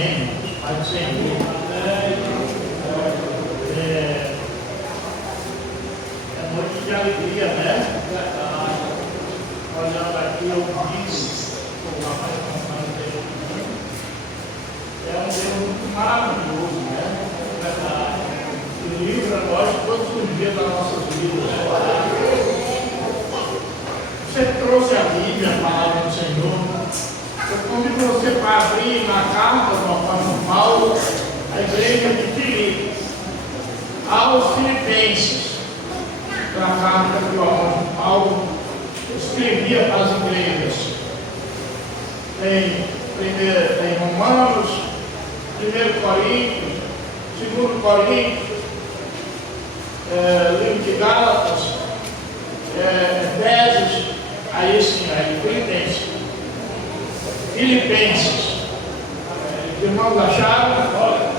Amém. Pai do Senhor. É noite de alegria, né? Olhando aqui, eu vi o rapaz contando Deus. É um Deus muito maravilhoso, né? Que livra nós todos os dias das nossas vidas. Você trouxe a Bíblia, a palavra do Senhor. Eu convido você para abrir na carta do apóstolo Paulo, a igreja de Filipe, aos Filipenses, na carta que o apóstolo Paulo escrevia para as igrejas. Tem Romanos, 1 Coríntios, 2 Coríntios, livro de Gálatas, Efésios, aí sim, aí Filipenses. Irmãos acharam? Olha.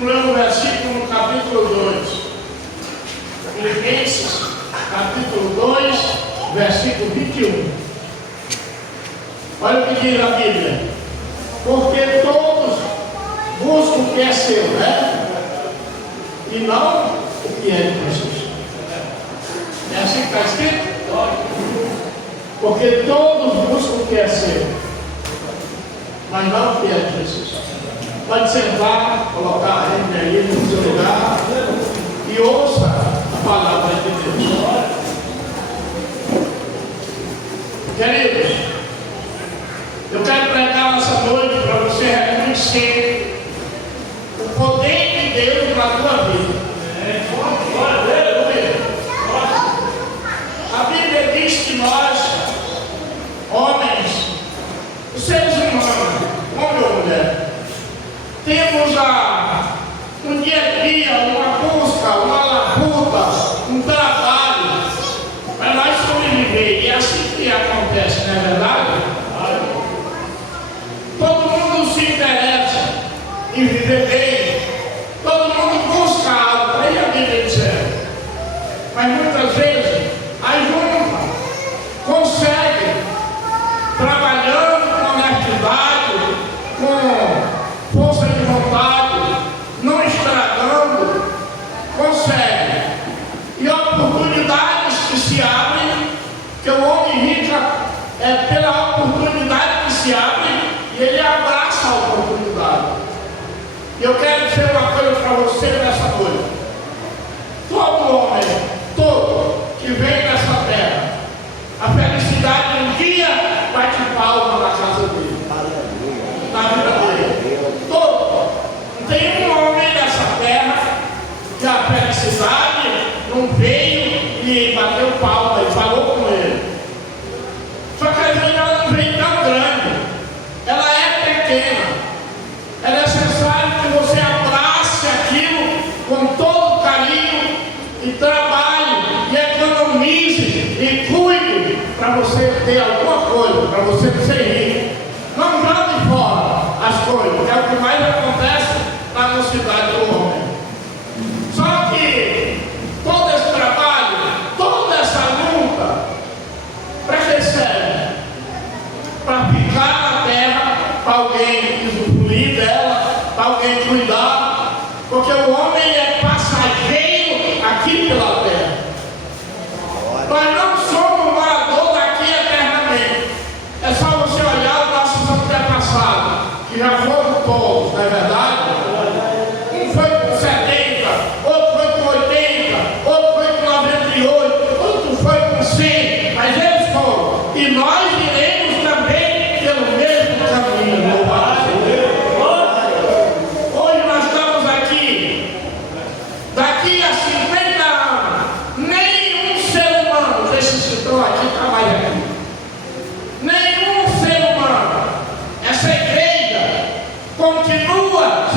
No versículo no capítulo 2. Filipenses, capítulo 2, versículo 21. Olha o que diz a Bíblia. Porque todos buscam o que é seu, né? E não o que é de vocês. É assim que está escrito? Porque todos buscam o que é seu, mas não o que é de Jesus. Pode sentar, colocar a Bíblia aí no seu lugar e ouça a palavra de Deus. Queridos, eu quero pregar nessa noite para você reconhecer o poder de Deus na tua vida. A Bíblia diz que nós, homens, os seres humanos, homem ou mulher, temos um dia a dia, uma busca, uma labuta, um trabalho para nós sobreviver. E é assim que acontece, não é verdade? Todo mundo se interessa em viver bem, todo mundo busca algo para ir a Bíblia dizendo. Mas muitas vezes a junta consegue, trabalhando com honestidade, com força de vontade, não estragando, consegue. E oportunidades que se abrem, que o homem rico é pela oportunidade que se abre e ele abraça a oportunidade. E eu quero dizer uma coisa para você nessa noite. Todo homem, todo que vem nessa terra, a felicidade um dia bate palma na casa dele, na vida dele. Todo. Não tem um homem nessa terra que a felicidade não veio e bateu palma e falou com ele. Só que às vezes ela não vem tão grande, ela é pequena. É necessário que você abrace aquilo com todo carinho e trabalhe e economize e cuide para você ter alguma coisa, para você ser rico. Não jogue fora as coisas, que é o que mais acontece na mocidade do homem. Só que todo esse trabalho, toda essa luta, para que serve? Para ficar na terra, para alguém usufruir dela, para alguém cuidar, porque o homem é passageiro aqui pela terra. Nós não somos morador daqui eternamente. É só você olhar os nossos antepassados, que já foram todos, não é verdade? Um foi com 70, outro foi com 80, outro foi com 98, outro foi com 100, mas eles foram. E nós iremos também pelo mesmo caminho, louvado seja Deus. Hoje nós estamos aqui, daqui a 50 anos, nenhum ser humano desses que estão aqui trabalha aqui. Nenhum ser humano. Essa igreja continua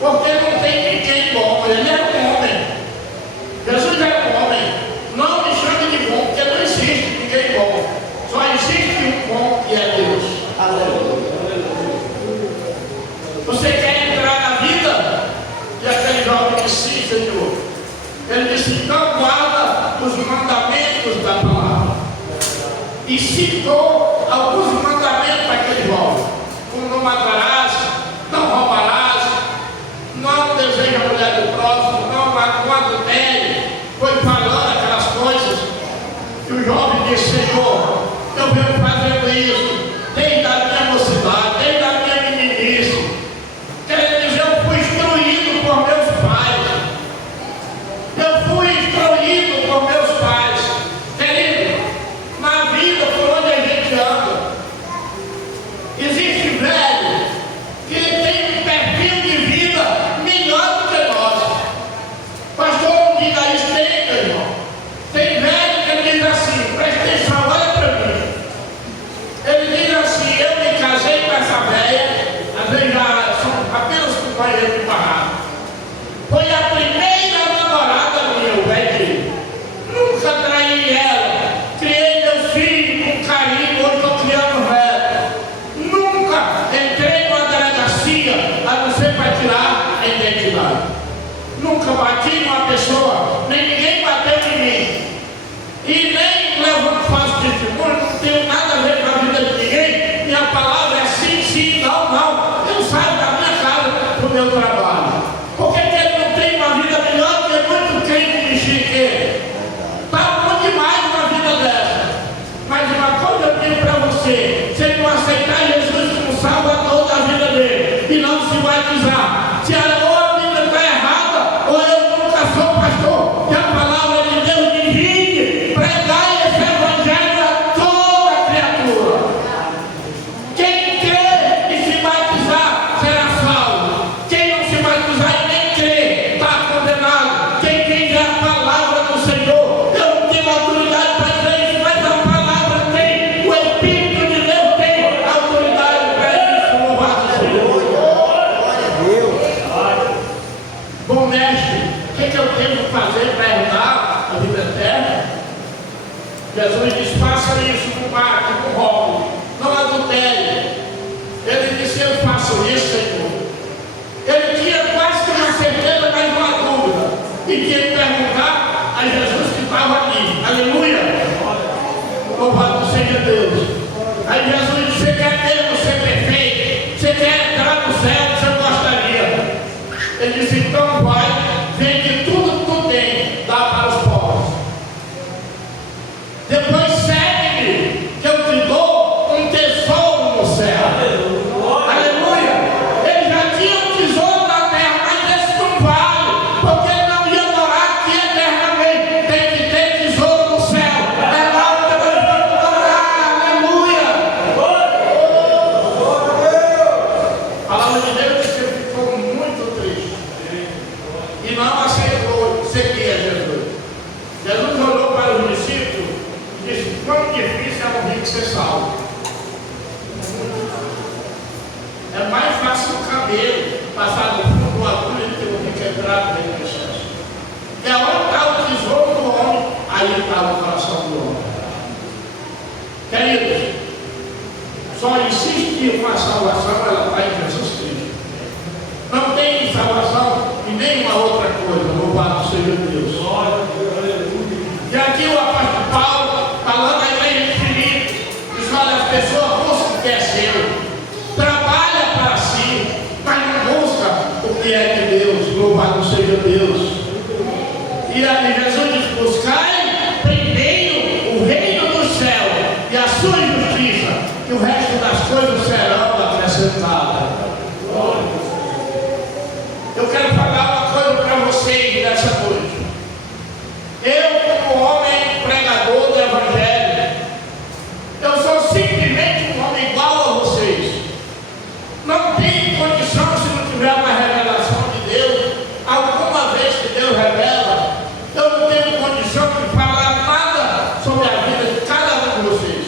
Porque não tem ninguém bom. Ele era um homem. Jesus era um homem. Não me chame de bom, porque não existe ninguém bom. Só existe um bom que é Deus. Aleluia. Você quer entrar na vida? E aquele jovem disse, sim, Senhor. Ele disse, então guarda os mandamentos da palavra. E citou alguns mandamentos daquele jovem. Como não matarás, não roubarás, não deseja a mulher do próximo, não adultere. Foi falando aquelas coisas. E o jovem disse, Senhor, eu venho fazendo isso desde a minha mocidade, desde a minha meninice. Quer dizer, eu fui instruído por meus pais. Eu fui instruído por meus pais. Querido, na vida por onde a gente anda, existe velho que tem um perfil de vida melhor do que nós. Pastor, não diga isso, tem, meu irmão. Tem velho que diz assim, presta atenção, olha para mim. Ele diz assim, eu me casei com essa velha, às vezes já são apenas companheiros de barraco. Foi a primeira namorada minha, o velho. Nunca traí ela. Criei meus filhos com carinho, hoje estou criando velho. Nunca entrei numa delegacia, a não ser para tirar a identidade. Nunca bati numa pessoa, nem ninguém bateu em mim. E nem levo falso testemunho, não tenho nada a ver com a vida de ninguém. Minha palavra é sim, sim, não, não. Eu saio da minha casa para o meu trabalho. Porque ele não tem uma vida melhor do que muito crente de chique. Está bom demais uma vida dessa. Mas uma coisa eu digo para você: se ele não aceitar Jesus como Salvador da vida dele e não se batizar, se a vida está errada, ou eu nunca sou pastor, que a palavra de Deus divide, pregai esse evangelho a toda criatura. Quem crê e se batizar será salvo. Quem não se batizar e nem crê está condenado. Quem quiser a palavra do Senhor, eu não tenho autoridade para dizer isso, mas a palavra tem, o Espírito de Deus tem autoridade para isso. Louvado seja Deus. Bom mestre, o que eu devo fazer para herdar a vida eterna? Jesus diz, faça isso, não mate, não roube, não adultere. Ele disse, eu faço isso, Senhor. Ele tinha quase que uma certeza, mas uma dúvida. E tinha que perguntar a Jesus que estava ali. Aleluia! Louvado seja Deus. Aí Jesus disse, você quer mesmo ser perfeito? Você quer entrar no céu? Você gostaria? Ele disse, então vai, vende tudo que tu tem, dá para os pobres. Depois segue-me, que eu te dou um tesouro no céu. Aleluia! Ele já tinha um tesouro na terra, mas esse não vale, porque ele não ia morar aqui eternamente. Tem que ter tesouro no céu. É lá que nós vamos morar. Aleluia! A palavra de Deus diz que ele ficou muito triste e não aceitou seguir a Jesus. Jesus olhou para os discípulos e disse, quão difícil é um rico ser salvo. É mais fácil o camelo passar no fundo do agulha do que o rico entrar no reino dos céus. É onde está o tesouro do homem, aí está o coração do homem. Queridos, só existe uma salvação, ela está em Jesus Cristo. Não tem salvação em nenhuma outra coisa, louvado seja Deus. E aqui o apóstolo Paulo, falando à igreja de Filipe, diz, olha, as pessoas buscam o que é seu, trabalha para si, mas não busca o que é de Deus, louvado seja Deus. E aí Jesus diz, buscai primeiro o reino do céu e a sua justiça, e o resto das coisas serão acrescentadas. Eu quero falar uma coisa para vocês nessa noite. Eu, como homem pregador do Evangelho, eu sou simplesmente um homem igual a vocês. Não tem condição, se não tiver uma revelação de Deus, alguma vez que Deus revela, eu não tenho condição de falar nada sobre a vida de cada um de vocês.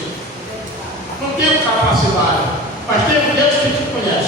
Não tenho capacidade, mas tem um Deus que te conhece.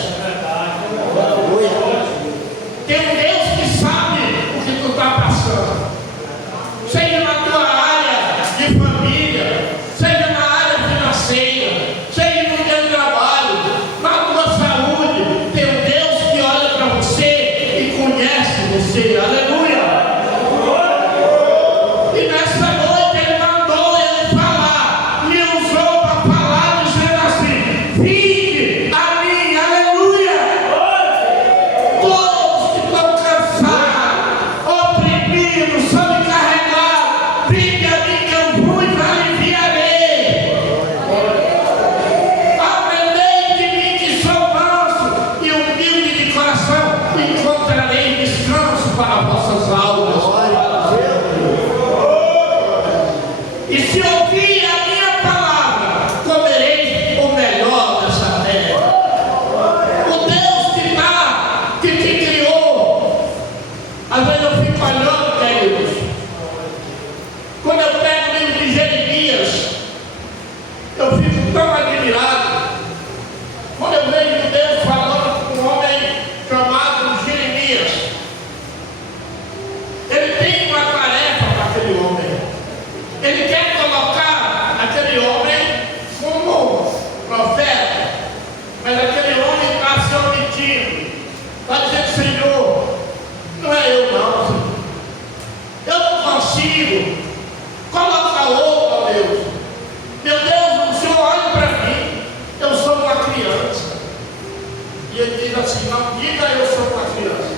E ele diz assim: não diga eu sou uma criança,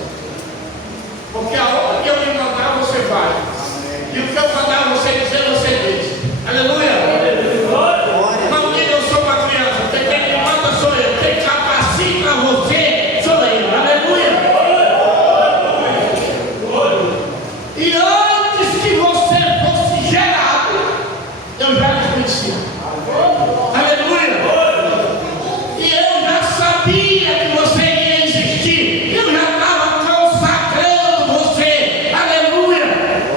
porque aonde eu lhe mandar você vai, e o que eu mandar você dizer, você diz. Aleluia! Não diga eu sou uma criança, porque quem me manda sou eu, quem capacita você sou eu. Aleluia! E antes que você fosse gerado, eu já te conhecia. Aleluia! E eu já sabia que você ia existir. Eu já estava consagrando você. Aleluia!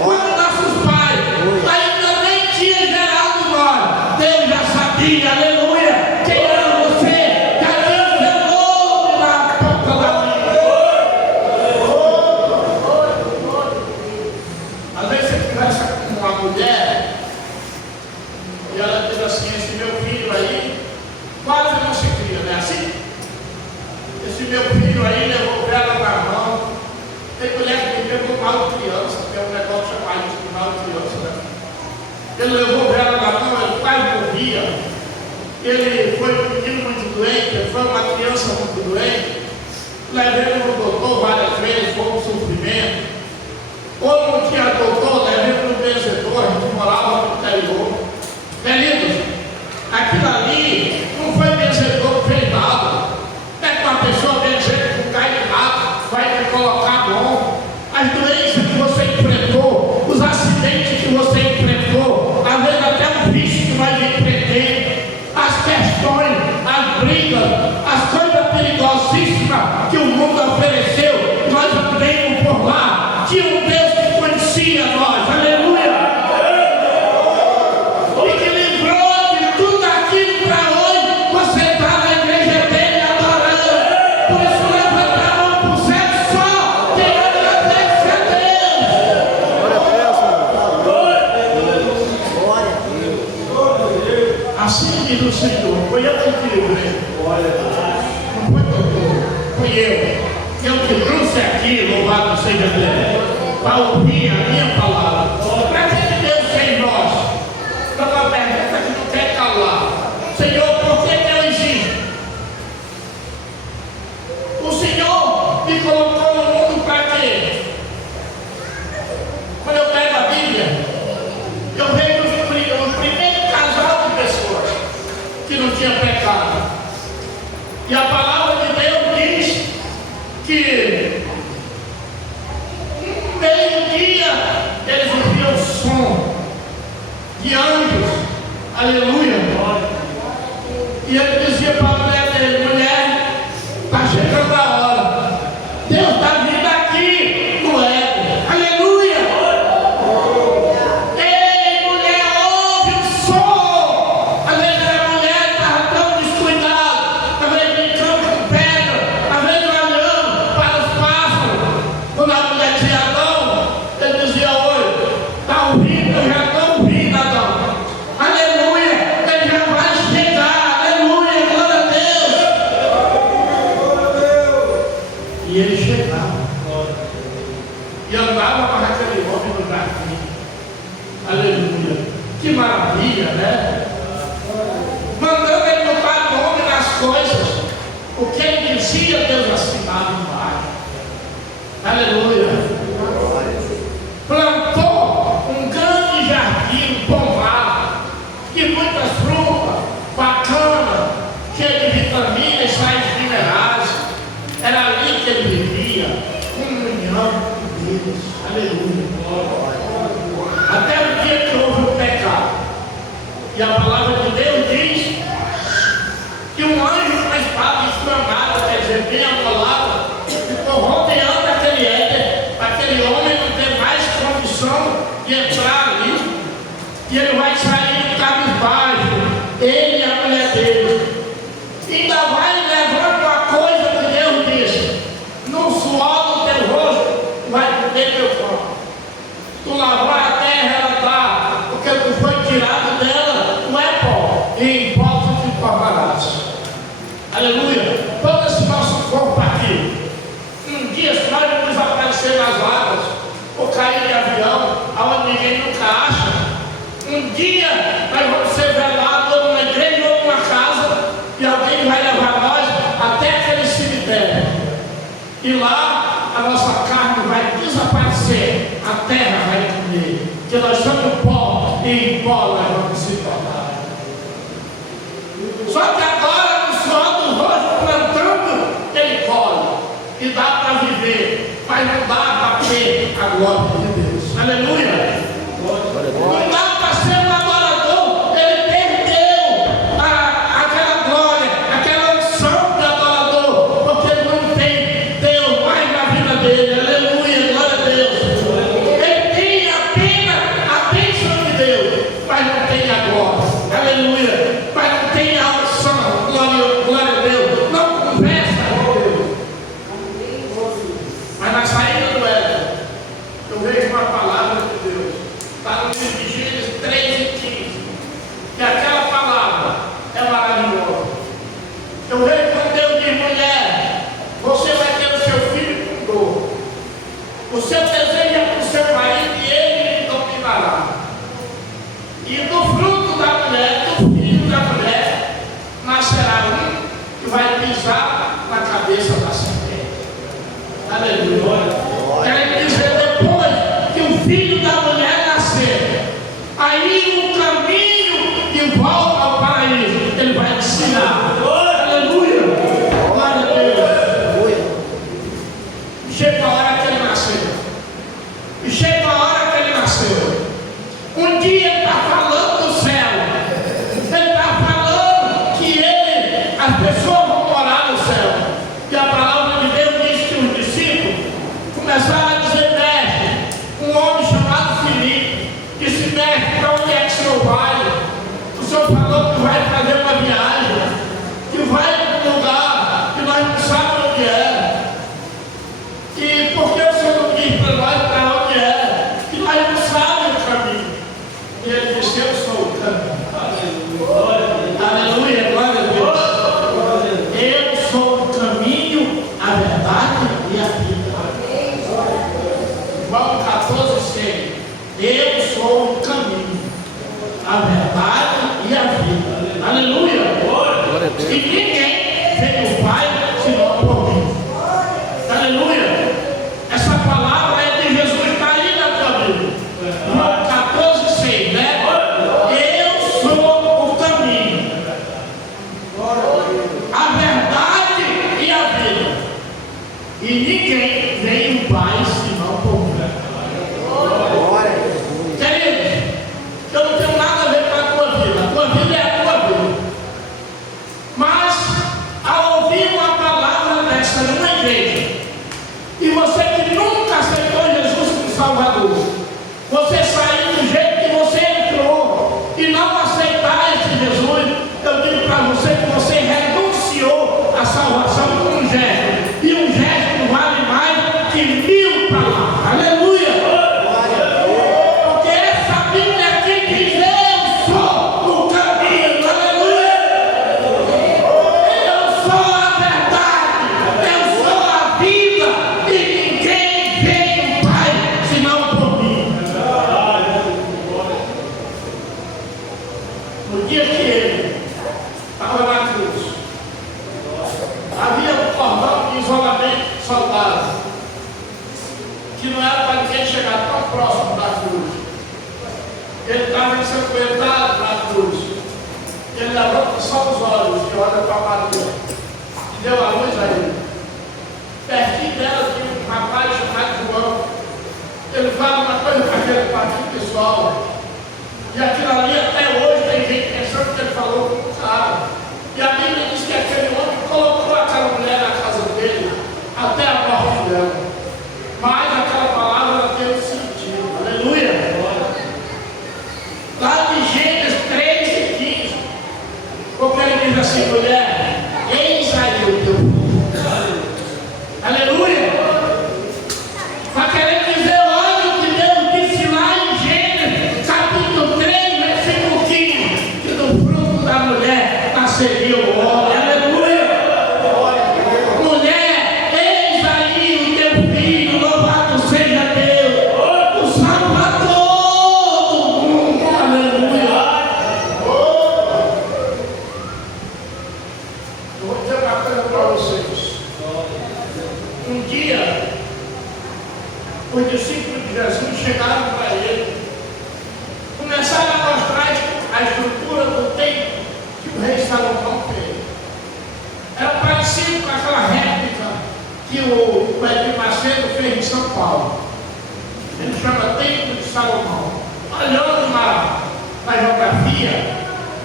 Quando nossos pais ainda nem tinham gerado nós, Deus já sabia. Aleluia! Quem era você? Já tinha seu nome na ponta da língua. Às vezes você conversa com uma mulher e ela diz assim: esse meu filho aí quase não se cria, não é assim? Esse meu filho aí levou vela na mão. Tem mulher que pegou mal de criança, tem um negócio chamado de mal de criança, né? Ele levou vela na mão, ele quase morria. Ele foi um menino muito doente, ele foi uma criança muito doente. Levei no doutor várias vezes, foi um sofrimento. Quando não tinha doutor, levei no benzedor, a gente morava no interior. Queridos, aquilo ali não foi benzedor que fez nada. É que uma pessoa benzer com cai de rato, vai te colocar bom. As doenças que você enfrentou, os acidentes que você enfrentou, às vezes até o vício que vai lhe prender, as questões, as brigas, as coisas perigosíssimas que o mundo ofereceu, nós andemos por lá. Tinha um Deus que conhecia nós, aleluia! E que livrou de tudo aquilo para hoje você está na igreja dele adorando. Por isso levanta a mão para o céu só quem agradece a Deus. Assim diz o Senhor: foi eu que te livrei. Não foi doutor, fui eu. Eu te trouxe aqui, louvado seja Deus, para ouvir a minha palavra. Para que Deus fez nós? Para uma pergunta que não quer calar: Senhor, por que eu existo? O Senhor me colocou no mundo para quê? Quando eu pego a Bíblia, eu vejo o primeiro casal de pessoas que não tinha pecado. E a palavra de Deus diz que no meio-dia eles ouviam o som de anjos, aleluia. E ele dizia para a mulher dele: mulher, está chegando a hora, Deus está vindo aqui no Éden, aleluia. Ei, mulher, ouve o som. Às vezes a mulher estava tão descuidada, às vezes brincando com pedra, às vezes olhando para os pássaros. Quando a mulher dizia não, ele dizia: oi, está ouvindo? Eu já estou ouvindo, Adão. Aleluia, ele já vai chegar, aleluia, glória a Deus. E ele chegava e andava para aquele homem no jardim, aleluia. Que maravilha, né? Mandando ele botar nome nas coisas. O que ele dizia, Deus assinava embaixo. Aleluia. Plantou um grande jardim pombado, de muitas frutas, bacana, cheio de vitaminas, sais minerais. Era ali que ele vivia, comunhão com Deus. Aleluia. Até o dia que houve o pecado. E a palavra de Deus diz que um anjo com a espada inflamada, quer dizer, bem a palavra, ficou rodeando aquele Éden, para aquele homem não ter mais condição de entrar ali. E ele vai sair cabisbaixo, ele e a mulher dele. Ainda vai levando uma coisa que Deus disse: no suor do teu rosto vai comer teu pão. Tu lavrar a terra, ela dá, porque tu foi tirado dela, não é pó, e em pó tu te tornarás. Aleluia. Todo esse nosso corpo aqui, um dia se nós vamos desaparecer nas águas, ou cair de avião, aonde ninguém nunca acha, um dia nós vamos ser velados ou numa igreja ou numa casa, e alguém vai levar nós até aquele cemitério. E lá a nossa carne vai desaparecer, a terra vai comer, que nós somos pó e em pó nós vamos se tornar. Só que agora no suor do rosto plantando, ele colhe e dá para viver, mas não dá para ter a glória de Deus. Aleluia! Não dá para ser um adorador, ele perdeu aquela glória, aquela unção de adorador, porque ele não tem Deus mais na vida dele. Aleluia, glória a Deus. Ele tem apenas a bênção de Deus, mas não tem a glória. Aleluia, mas não tem a unção. Glória a Deus. Não conversa com Deus. Mas na saída do Éden, eu vejo uma palavra de Deus. Está no livro de Gênesis 3:15. E aquela palavra é maravilhosa. Eu vejo quando Deus diz: mulher, você vai ter o seu filho com dor. O seu desejo é para o seu marido e ele lhe dominará. E do fruto da mulher, do filho da mulher, nascerá um que vai pisar na cabeça da serpente. Aleluia. Quer dizer, depois que o filho da mulher nascer, aí o caminho de volta ao paraíso, ele vai ensinar. Aleluia. Glória a Deus. Chega a hora que ele nasceu. E chega a hora que ele nasceu. Um dia ele está falando do céu. Ele está falando que as pessoas vão morar no céu. E a palavra de Deus diz que os discípulos começaram a dizer: mestre, um homem chamado Filipe disse: mestre, para onde é que o senhor vai? O senhor falou que vai fazer uma viagem, que vai para um lugar que nós não sabemos onde é. E por que o senhor não diz para nós para onde é? Que nós não sabemos o caminho. E ele disse: eu sou o caminho. Aleluia, glória a Deus. Eu sou o caminho, a verdade e a vida. João 14:6. Eu sou o caminho, a verdade e a vida. Aleluia. E ninguém vem ao Pai senão por mim. Aleluia. Essa palavra é de Jesus, está aí na tua Bíblia. João 14:6, né? Eu sou o caminho, a verdade e a vida. E ninguém vem ao Pai senão por mim. Querido, eu não tenho nada a ver com a tua vida. A tua vida é a tua vida. Mas, ao ouvir uma palavra dessa numa igreja, e você que nunca aceitou Jesus como Salvador, você sair do jeito que você entrou e não aceitar esse Jesus, eu digo para você que você renunciou à salvação com um gesto. E um gesto vale mais que 1000 palavras. Aleluia! Porque essa Bíblia aqui diz: eu sou o caminho. Aleluia! Eu sou a verdade, eu sou a vida, e ninguém vem ao Pai senão por mim. No dia que ele estava na cruz, havia um cordão de isolamento soldado, que não era para ninguém chegar tão próximo da cruz. Ele estava ensanguentado na cruz. Ele levanta só os olhos e olha para Maria, e deu a luz a ele. Pertinho dela tinha um rapaz chamado João. Ele fala uma coisa para aquele partido pessoal, e aquilo ali até hoje tem gente pensando que ele falou com o cara. E a Bíblia diz que aquele homem colocou aquela mulher na casa dele até a morte dela. Mas aquela palavra ela teve sentido. Aleluia! Lá de Gênesis 3:15, porque ele diz assim: mulher, eis aí o teu filho. Aleluia! Está querendo dizer, olha o que Deus disse lá em Gênesis capítulo 3, versículo os discípulos de Jesus chegaram para ele, começaram a mostrar a estrutura do templo que o rei Salomão fez. Era parecido com aquela réplica que o Edir Macedo fez em São Paulo. Ele chama Templo de Salomão. Olhando na geografia,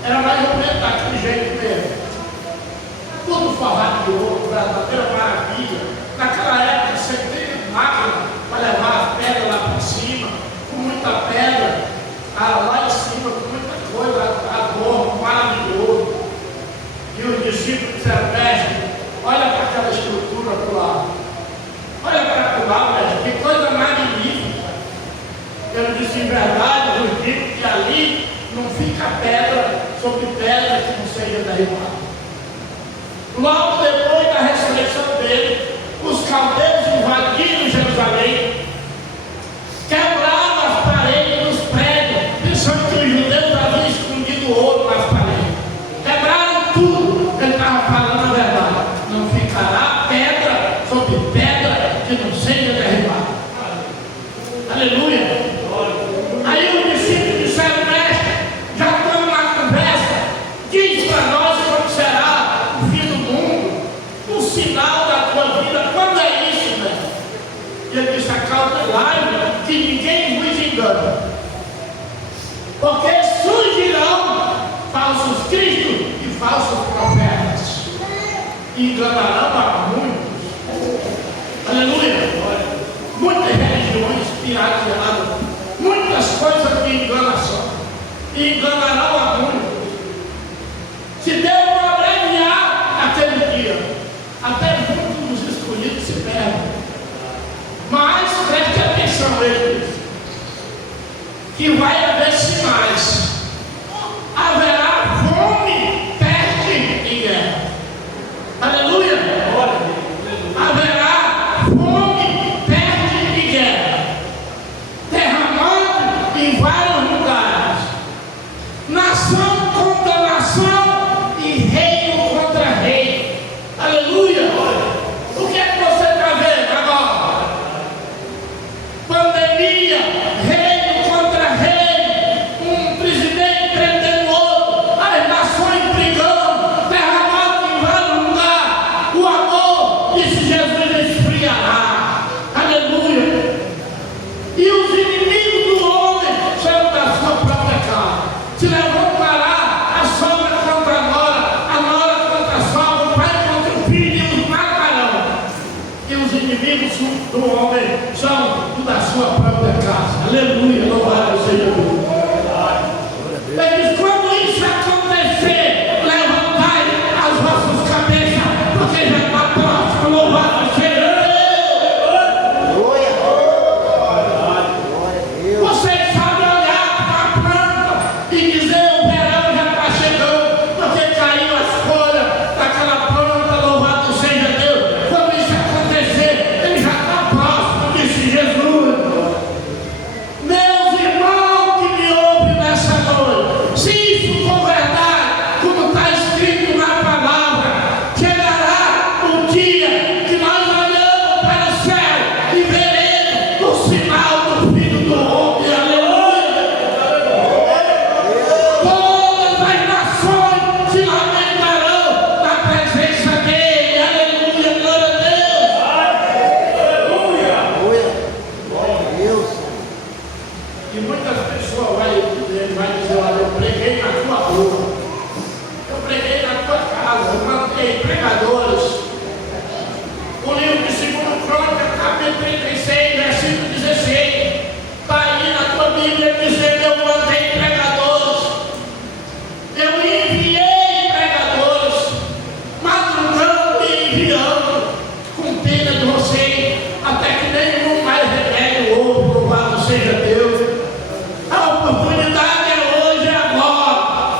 era mais ou menos daquele jeito mesmo. Tudo forrado de ouro, verdadeira maravilha. Naquela época, você tem máquina para levar a pedra lá para cima, com muita pedra, lá em cima, com muita coisa, adorno maravilhoso. E os discípulos disseram: mestre, olha para aquela estrutura por lá. Olha para lá, mestre, que coisa magnífica. Eu disse: em verdade, eu digo que ali não fica pedra sobre pedra que não seja derribada. Logo depois da ressurreição dele, os caldeus invadiram Jerusalém, quebraram as paredes dos prédios, pensando que os judeus haviam escondido ouro nas paredes. Quebraram tudo. Ele estava falando a verdade. Não ficará pedra sobre pedra que não seja derribada. Aleluia. Aí os discípulos disseram: mestre, já estamos na conversa, diz para nós quando será o fim do mundo, o sinal da tua vida, quando é isso, mestre? E ele disse: acautelai-vos que ninguém vos engane, porque surgirão falsos cristos e falsos profetas, e enganarão a muitos. Aleluia. Muitas religiões pirateadas, muitas coisas de enganação, e enganarão a muitos. Se Deus não abreviar aquele dia, até muitos dos escolhidos se perdem. Mas preste atenção, ele diz que vai haver sinais. Haverá fome, peste e guerra. Aleluia. Haverá fome, peste e guerra, derramando em vários lugares, nação contra nação e reino contra reino. Aleluia. O que é que você está vendo agora? Pandemia, reino contra reino, um presidente prendendo outro, as nações brigando, derramando em vários lugares. O amor, disse Jesus, esfriará. Aleluia. E os inimigos do homem serão da sua própria casa. Se levantará a sogra contra a nora contra a sogra, o pai contra o filho, e os matarão. E os inimigos do homem são da sua própria casa. Aleluia, louvado seja Deus. Ele diz: quando isso acontecer, levantai as vossas cabeças, porque já está próximo. Louvado seja Deus. Vocês sabem olhar para a planta e dizer: o verão já está chegando, porque caiu as folhas daquela planta. Louvado seja Deus. Quando isso acontecer, ele já está próximo, disse Jesus. Meus irmãos que me ouvem nessa noite, se isso for verdade, como está escrito na palavra, chegará o dia que nós olhamos para o céu e veremos o sinal do Filho do Homem. Aleluia. Todas as nações se lamentarão na presença dele. Aleluia, glória a Deus. E muitas pessoas vai dizer: olha, eu preguei na tua rua, eu preguei na tua casa, eu mandei pregadores. O livro de 2 Crônicas, capítulo 36, versículo 16, está aí na tua Bíblia dizendo: eu mandei pregadores, eu enviei pregadores, madrugando e enviando, com pena de vocês, até que nenhum mais remédio houve. Louvado seja Deus. A oportunidade é hoje, é agora,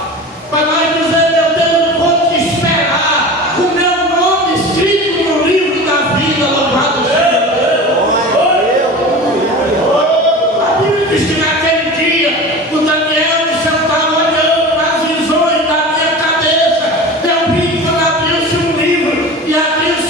para nós dizer: meu Deus, eu vou te esperar, com o meu nome escrito no livro da vida. Louvado seja Deus. A Bíblia diz que naquele dia o Daniel estava olhando nas visões da minha cabeça. Eu vi quando abriu-se um livro e abriu-se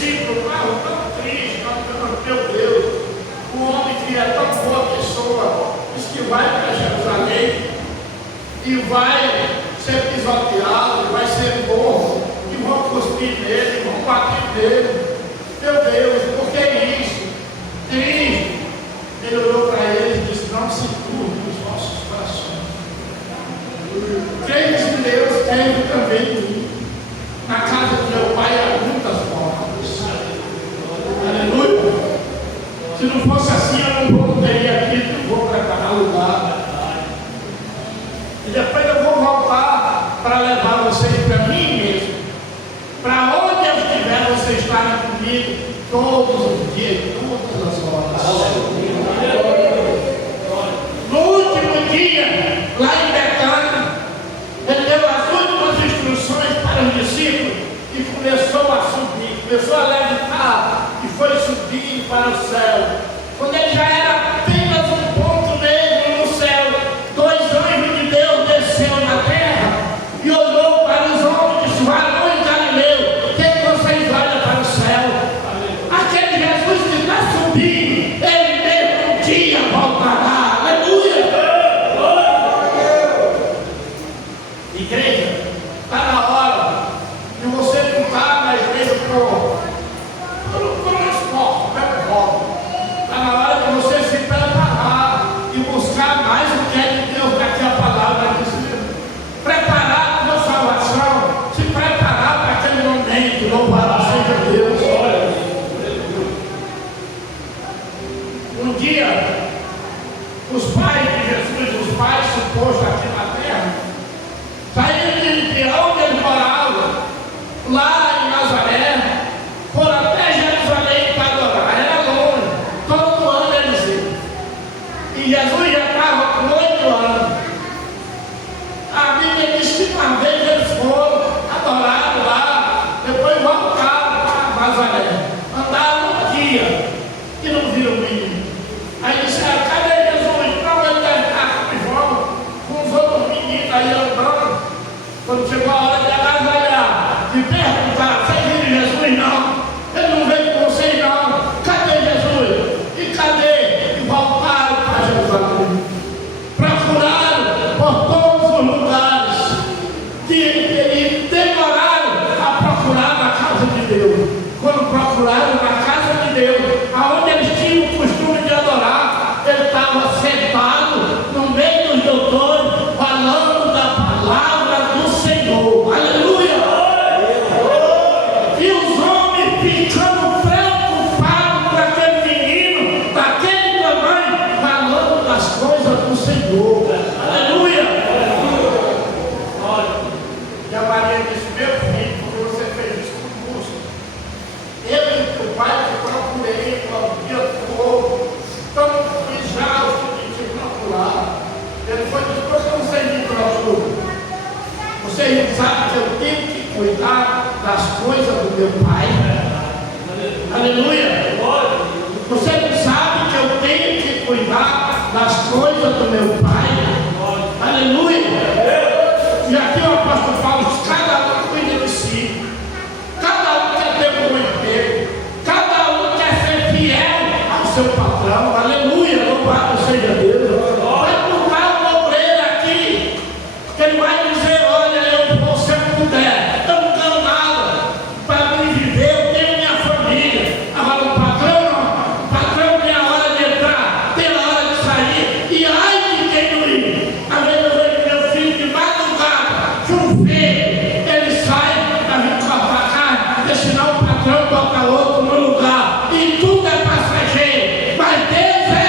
discípulos estavam tão tristes, meu Deus, o homem que é tão boa pessoa, diz que vai para Jerusalém e vai ser pisoteado, vai ser morto, e vão cuspir nele, vão bater nele. Meu Deus, por que isso? Triste. Ele olhou para eles e disse: não se turbe os vossos corações. Crentes em Deus, creio também em mim. Na casa do meu pai há muitas portas. Aleluia. Se não fosse assim, eu não teria aqui, eu vou preparar lugar. E depois eu vou voltar para levar vocês para mim mesmo. Para onde eu estiver, vocês estarem comigo todos os dias, todas as horas. No último dia, lá em Betânia, ele deu as últimas instruções para os discípulos e começou a subir, começou a levitar e foi subir para o céu. Quando ele já era apenas um ponto mesmo no céu, dois anjos de Deus desceu na terra e olhou para os homens e disse: varões Galileu, quem vocês olham para o céu? Aquele Jesus que está subindo, ele mesmo um dia voltará. Aleluia! Igreja, está na hora de você não estar na igreja por transporte, pelo hobby. Está na hora de você se preparar e buscar mais o que é de Deus daqui a palavra diz. Preparar a tua salvação, se preparar para aquele momento. Louvado seja Deus. Um dia, os pais de Jesus, os pais supostos aqui na terra, saíram de onde eles moravam, lá em Nazaré, foram até Jerusalém para adorar. Era longe, todo ano eles iam. E Jesus já estava com 8 anos. A Bíblia diz que uma vez eles foram, adoraram lá, depois voltaram para Nazaré. Andaram um dia e não viram o menino. Aí disseram: cadê Jesus? Não, ele deve estar com os outros meninos aí andando. Quando chegou a hora de agasalhar, de perguntar: vocês viram Jesus? Não. Ele não veio com vocês, não. Cadê Jesus? E cadê? E voltaram para Jerusalém. Procuraram por todos os lugares. E demoraram a procurar na casa de Deus. Quando procuraram na casa de Deus, aonde eles tinham o costume de adorar, ele estava sentado no meio dos doutores, falando da palavra do Senhor. Aleluia! E os homens ficando preocupados com aquele menino, daquele tamanho, falando das coisas do Senhor. Aleluia! E a Maria disse: meu filho, porque você fez isso conosco, eu e o pai te procurei o dia todo, estamos exaustos de te procurar. Ele foi dizer: por que vocês me procuram? Vocês não sabem que eu tenho que cuidar das coisas do meu pai? Aleluia! Você não sabe que eu tenho que cuidar das coisas do meu pai? Aleluia! E aqui o apóstolo Paulo diz: cada um cuida de si, cada um quer ter um bom emprego, cada um quer ser fiel ao seu patrão. Aleluia! Louvado seja Deus. Vai procurar um obreiro aqui, que ele vai dizer: olha, eu vou, se eu puder, eu não ganho nada para me viver, eu tenho minha família. Agora o patrão não, o patrão tem a hora de entrar, tem a hora de sair, e ai de quem não ir. Às vezes eu vejo meu filho de madrugada, chover, ele sai para vir cortar a carne, porque senão o patrão bota outro no lugar, e tudo é passageiro, mas Deus é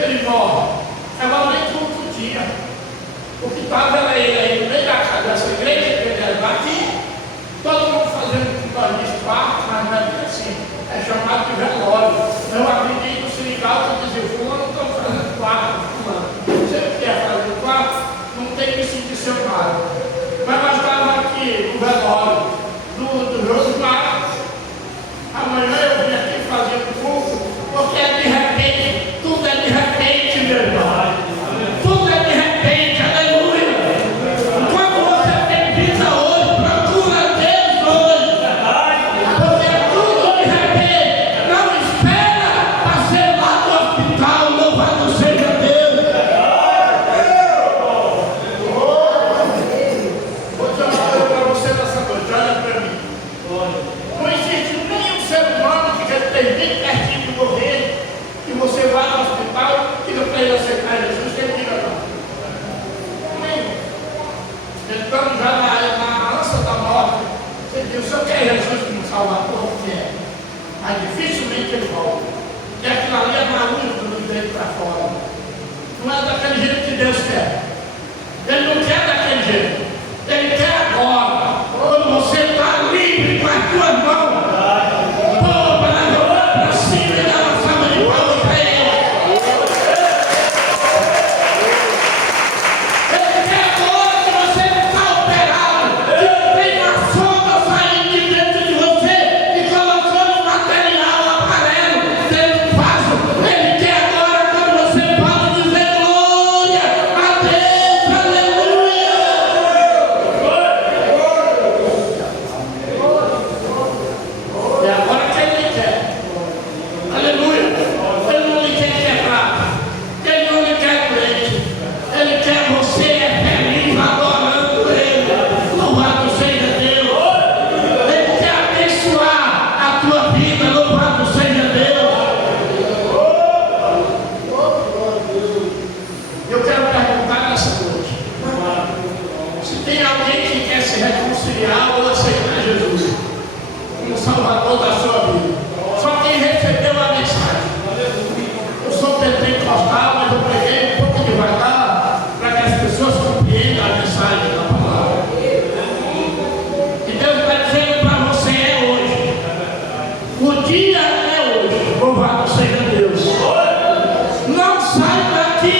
ele morre. Agora nem culto dia. O que estava era ele aí no meio da casa dessa igreja, que ele era daqui, todo mundo fazendo um banho de quarto, mas não é assim, é chamado de velório. Eu acredito se ligar e dizer, fulano, estão fazendo quarto, fulano. Você quer fazer quarto, não tem que sentir seu pai. Mas nós estávamos aqui no velório do Josimar. Amanhã eu vim aqui fazer o culto, porque é de repente, tudo é de repente, meu irmão. Tudo é de repente, aleluia. Quando você tem vida hoje, procura Deus hoje. Porque é tudo de repente. Não espera para ser lá no hospital, louvado seja Deus. Vou dizer uma coisa para você nessa noite, olha para mim. Não existe nenhum ser humano que já tem bem pertinho de morrer, que você vá no hospital e não para ele aceitar Jesus, que ele diga não. Nenhum. Estamos já na ânsia da morte. Você diz, o senhor quer Jesus como Salvador? Quer. Mas dificilmente ele volta. Porque aquilo ali é maluco do dentro para fora. Não é daquele jeito que Deus quer. Ele não quer daquele jeito. Ele quer agora. Quando você está livre com as tuas mãos. Pô, para cima e dá uma salva de palmas para ele. Ele quer agora que você está operado. Que não tem uma sonda saindo de dentro de você e colocando material amarelo dentro do vaso. Ele quer agora quando você pode dizer glória a Deus, aleluia. É agora que ele quer. Aleluia. Ele não lhe quer quebrar. Ele não lhe quer doente. Ele quer você feliz adorando ele. Louvado seja Deus. Ele quer abençoar a tua vida. Louvado seja Deus. Eu quero perguntar nessa noite. Se tem alguém que quer se reconciliar ou aceitar Jesus como Salvador da sua vida. Só quem recebeu a mensagem. Eu sou pentecostal, mas eu preguei um pouco devagar para que as pessoas compreendam a mensagem da palavra. E Deus está dizendo para você é hoje. O dia é hoje. Louvado seja Deus. Não sai daqui